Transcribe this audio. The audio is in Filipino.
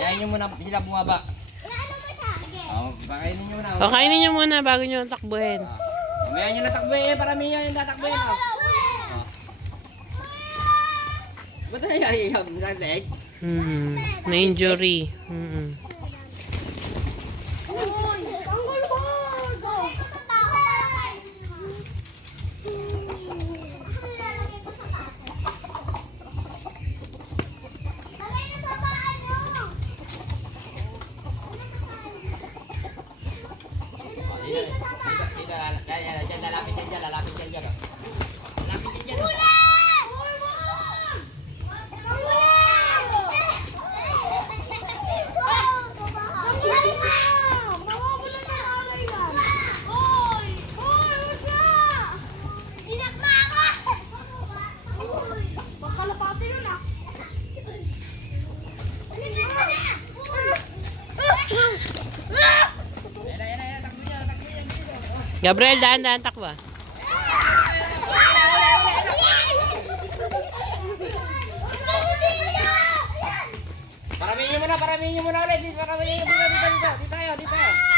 Yain nyo muna sila bumaba. Pakainin nyo muna. Pakainin nyo muna bago nyo takbuhin. Mamaya nyo natakbuhin parami yan yung tatakbuhin. Ba't nangyari yung sa leg? Na-injury. Lalapit dyan. Lalapit dyan. Gabriel, daan-daan takbo. Paramihin nyo muna ulit. Dito tayo.